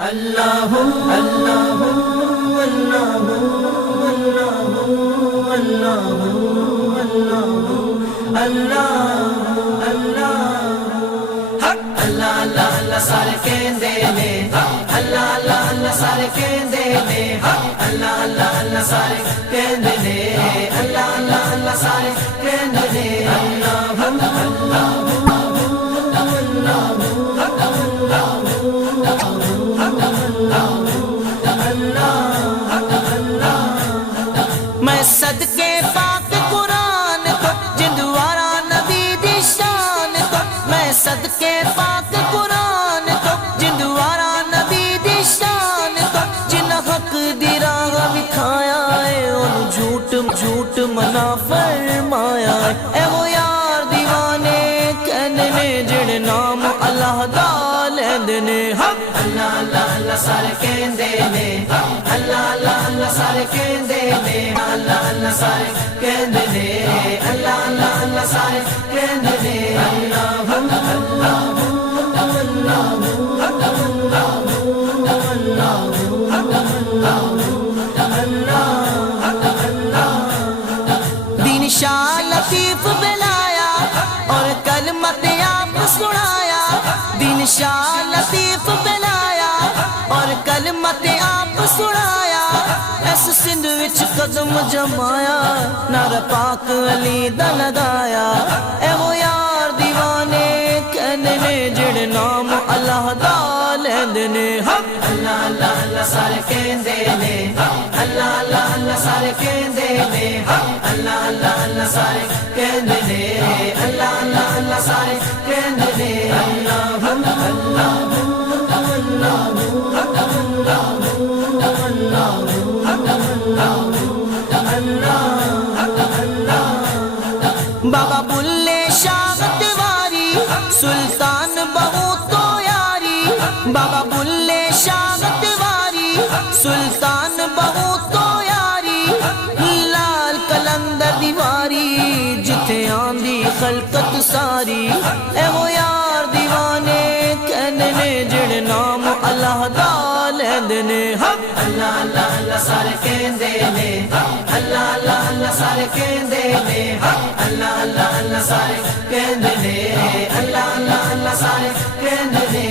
اللہ اللہ اللہ اللہ اللہ اللہ اللہ اللہ اللہ سارے کہندے نے اللہ اللہ اللہ سارے کہندے نے اللہ اللہ اللہ سارے کہندے نے اللہ اللہ اللہ سارے کہندے نے اللہ اللہ میں صدقے پاک قرآن کو جندوارا نبی دی شان کو میں صدقے پاک قرآن کو جندوارا نبی دی شان کو جن حق دی راہ دکھایا ہے ان جھوٹ جھوٹ منا فرمایا ہے اے وہ یار دیوانے کہنے نے جڑ نام اللہ دا لیندے نے اللہ اللہ اللہ سارے کہندے نے اللہ اللہ اللہ سارے کہندے نے اللہ اللہ سارے کہندے نے اللہ اللہ اللہ سارے کہندے نے اللہ دین شاہ لطیف بلایا اور کلمت آپ سنایا دین شاہ لطیف بلایا اور کلمت آپ سنایا اس سندھ وچ قدم جمایا نعرہ پاک علی دا لگایا اے وہ یار دیوانے کہنے نے جڑ نام اللہ دا لیندے نے اللہ اللہ اللہ سارے کہندے نے اللہ اللہ اللہ سارے کہندے نے اللہ اللہ اللہ سارے کہندے نے اللہ اللہ اللہ سارے کہندے نے اللہ بابا بلے شاہ تیواری سلطان بہو تو یاری بابا بلے شاہ تیواری سلطان بہو تو یاری لال کلندر دیواری جتھے آندی خلقت ساری اے وہ یار دیوانے کہنے نے جڑ نام اللہ دا لیندے نے اللہ اللہ اللہ سارے کہندے نے اللہ اللہ اللہ سارے کہندے نے اللہ اللہ اللہ سارے کہندے نے اللہ اللہ اللہ سارے کہندے نے